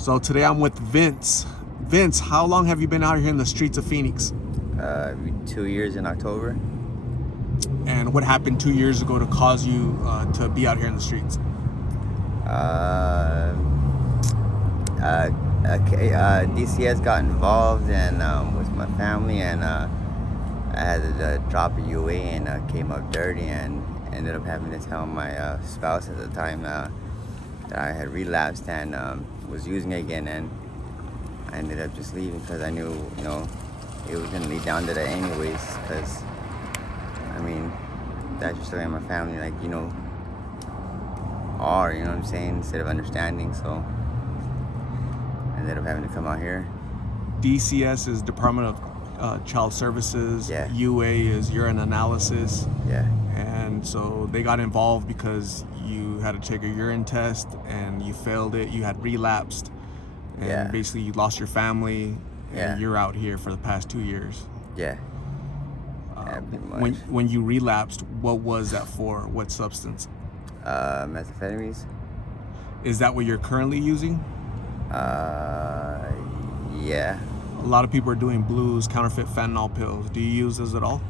So today I'm with Vince. Vince, how long have you been out here in the streets of Phoenix? 2 years in October. And what happened 2 years ago to cause you to be out here in the streets? Uh, DCS got involved and with my family, and I had to drop a UA and came up dirty, and ended up having to tell my spouse at the time that I had relapsed and was using it again, and I ended up just leaving because I knew, it was gonna lead down to that anyways. Because that's just the way my family, are, you know what I'm saying, instead of understanding. So I ended up having to come out here. DCS is Department of Child Services. Yeah. UA is urine analysis. Yeah. And so they got involved because you had to take a urine test and you failed it. You had relapsed. And Yeah. basically you lost your family. And Yeah. you're out here for the past 2 years. Yeah. Pretty much. When you relapsed, what was that for? What substance? Methamphetamines. Is that what you're currently using? Yeah. A lot of people are doing blues, counterfeit fentanyl pills. Do you use those at all?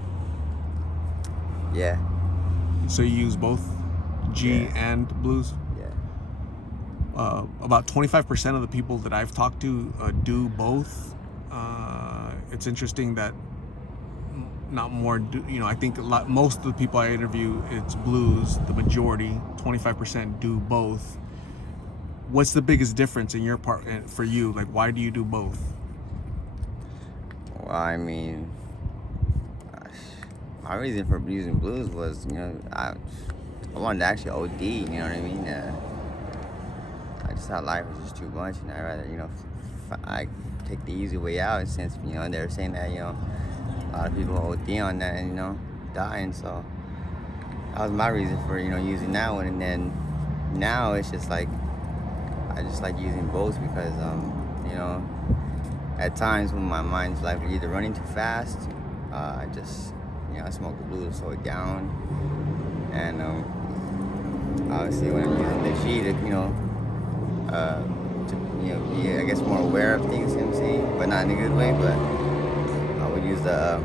Yeah. So you use both G Yeah. and blues? Yeah. About 25% of the people that I've talked to do both. It's interesting that not more do, I think most of the people I interview, it's blues, the majority, 25% do both. What's the biggest difference in your part for you? Like, why do you do both? Well, my reason for using blues was, I wanted to actually OD, you know what I mean? I just thought life was just too much, and I'd rather, I take the easy way out, since, they were saying that, a lot of people OD on that and, dying. So that was my reason for, using that one. And then now it's just like, I just like using both because, at times when my mind's like either running too fast, I just, I smoke the blue to slow it down. And obviously when I'm using the G to, be, I guess, more aware of things, you know what I'm saying? But not in a good way, but I would use the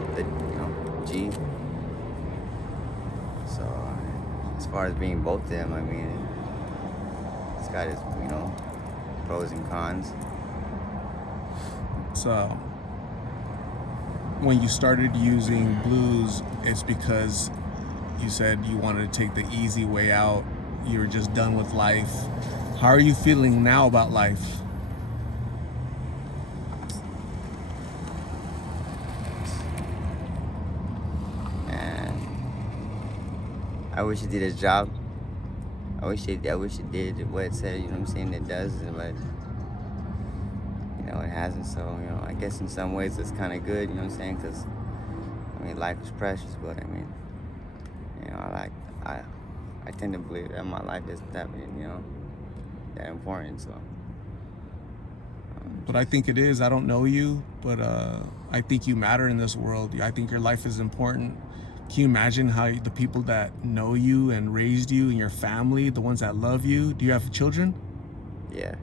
G. So as far as being both of them, it's got its, pros and cons. So when you started using blues, it's because you said you wanted to take the easy way out. You were just done with life. How are you feeling now about life? And I wish it did its job. I wish it did what it said, you know what I'm saying, it does, but it hasn't. So, I guess in some ways it's kind of good, you know what I'm saying, because life is precious, but I tend to believe that my life isn't that, that important. So But I think it is. I don't know you, but I think you matter in this world. I think your life is important. Can you imagine how the people that know you and raised you and your family, the ones that love you, do you have children? yeah.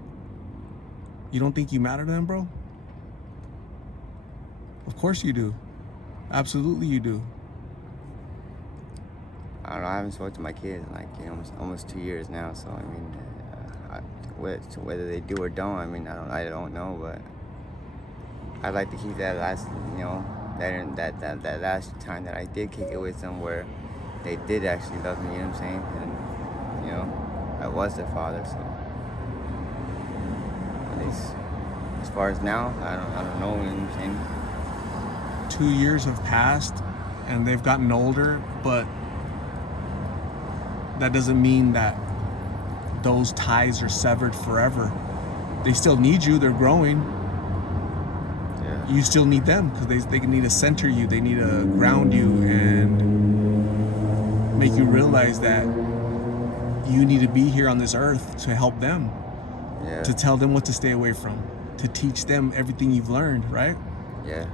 You don't think you matter to them, bro? Of course you do. Absolutely you do. I don't know, I haven't spoken to my kids in almost 2 years now, so whether they do or don't, I don't know, but I'd like to keep that last, that last time that I did kick it with them, where they did actually love me, you know what I'm saying, and I was their father. So at least as far as now, I don't know, you know what I'm saying. 2 years have passed and they've gotten older, but that doesn't mean that those ties are severed forever. They still need you. They're growing. Yeah. You still need them because they need to center you. They need to ground you and make you realize that you need to be here on this earth to help them, Yeah. to tell them what to stay away from, to teach them everything you've learned, right? Yeah.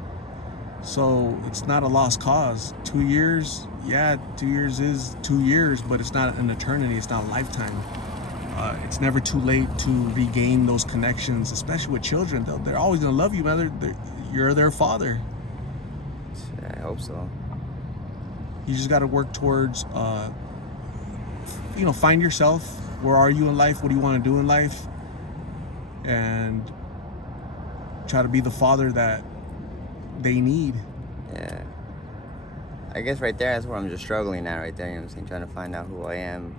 So it's not a lost cause. 2 years, yeah, 2 years is 2 years, but it's not an eternity. It's not a lifetime. It's never too late to regain those connections, especially with children. They're always gonna love you, man. You're their father. I hope so. You just got to work towards, find yourself. Where are you in life? What do you want to do in life? And try to be the father that they need. Yeah. I guess right there, that's where I'm just struggling at right there, you know what I'm saying? Trying to find out who I am,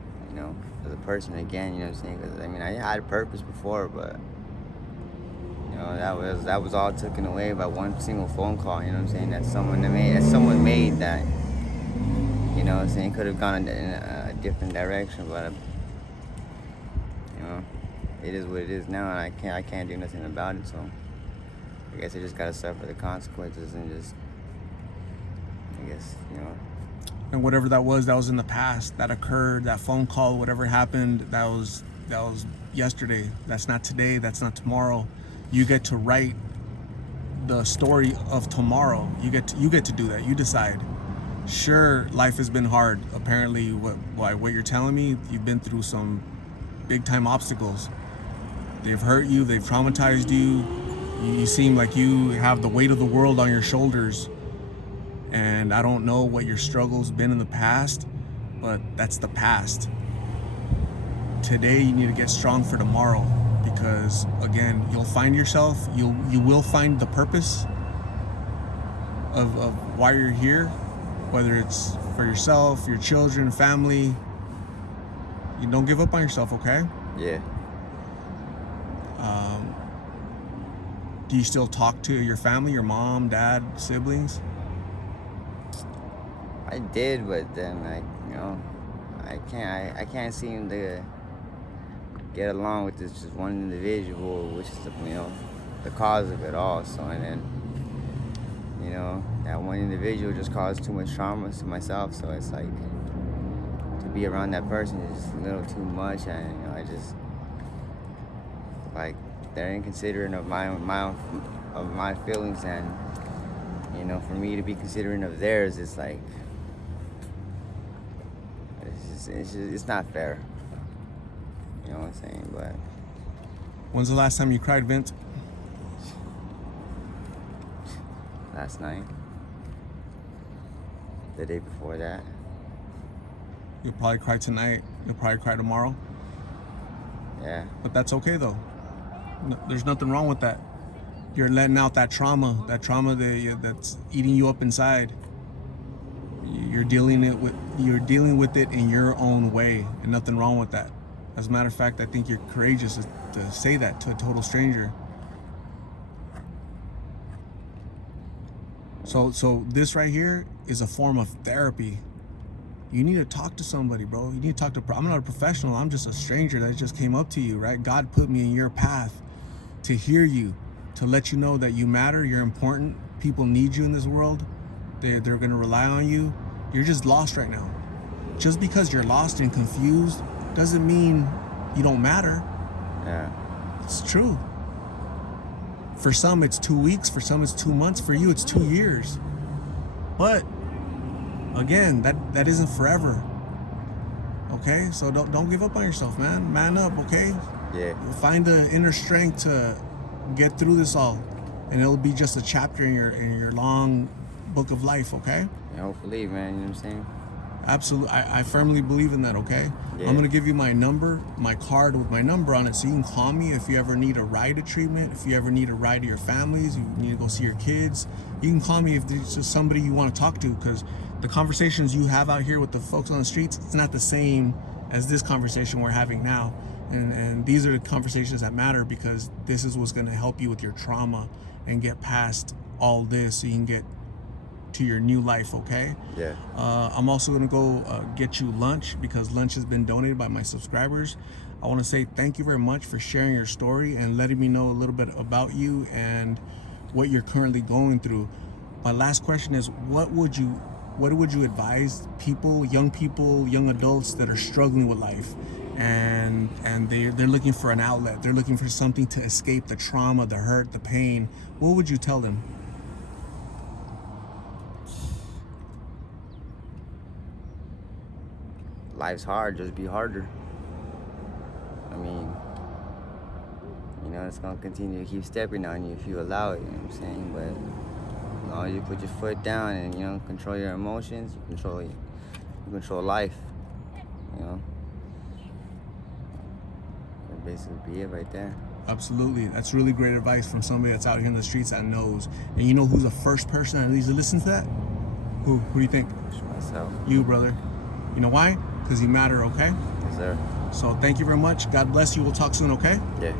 as a person again, you know what I'm saying? Because, I had a purpose before, but, that was all taken away by one single phone call, you know what I'm saying? That someone made that, you know what I'm saying? Could have gone in a different direction, but, it is what it is now, and I can't do nothing about it, so I guess I just gotta suffer the consequences and just, And whatever that was in the past, that occurred, that phone call, whatever happened, that was yesterday. That's not today. That's not tomorrow. You get to write the story of tomorrow. You get to do that. You decide. Sure, life has been hard. Apparently, what you're telling me, you've been through some big time obstacles. They've hurt you. They've traumatized you. You seem like you have the weight of the world on your shoulders. And I don't know what your struggle's been in the past, but that's the past. Today you need to get strong for tomorrow, because again, you'll find yourself, you will find the purpose of why you're here, whether it's for yourself, your children, family. You don't give up on yourself, okay? Yeah. Do you still talk to your family, your mom, dad, siblings? I did, but then I can't seem to get along with this just one individual, which is the cause of it all. So, and then that one individual just caused too much trauma to myself. So it's like, to be around that person is just a little too much, and I just like, they're inconsiderate of my feelings, and for me to be considerate of theirs, it's like, it's not fair. You know what I'm saying? But When's the last time you cried, Vince? last night, the day before that. You'll probably cry tonight. You'll probably cry tomorrow. Yeah. But that's okay though. There's nothing wrong with that. You're letting out that trauma that's eating you up inside. You're dealing with it in your own way, and nothing wrong with that. As a matter of fact, I think you're courageous to say that to a total stranger. So this right here is a form of therapy. You need to talk to somebody, bro. You need to talk to. I'm not a professional. I'm just a stranger that just came up to you, right? God put me in your path to hear you, to let you know that you matter. You're important. People need you in this world. They're gonna rely on you. You're just lost right now. Just because you're lost and confused doesn't mean you don't matter. Yeah. It's true. For some, it's 2 weeks. For some, it's 2 months. For you, it's 2 years. But again, that isn't forever. Okay, so don't give up on yourself, man. Man up, okay? Yeah. Find the inner strength to get through this all, and it'll be just a chapter in your long book of life. Okay? Yeah, hopefully, man. You know what I'm saying? Absolutely. I firmly believe in that. Okay. Yeah. I'm gonna give you my number, my card with my number on it, so you can call me if you ever need a ride to treatment, if you ever need a ride to your families, you need to go see your kids. You can call me if there's just somebody you want to talk to, because the conversations you have out here with the folks on the streets, it's not the same as this conversation we're having now. And these are the conversations that matter, because this is what's going to help you with your trauma and get past all this so you can get to your new life, okay? Yeah. I'm also going to go get you lunch, because lunch has been donated by my subscribers. I want to say thank you very much for sharing your story and letting me know a little bit about you and what you're currently going through. My last question is, what would you advise people, young adults that are struggling with life, and they're looking for an outlet, they're looking for something to escape the trauma, the hurt, the pain? What would you tell them? Life's hard, just be harder. mean, you know, it's gonna continue to keep stepping on you if you allow it, you know what I'm saying? But as long as you put your foot down and, you know, control your emotions, you control life, you know? That'd basically be it right there. Absolutely. That's really great advice from somebody that's out here in the streets that knows. And you know who's the first person that needs to listen to that? Who do you think? Just myself. You, brother. You know why? Because you matter, okay? Yes, sir. So thank you very much. God bless you. We'll talk soon, okay? Yeah.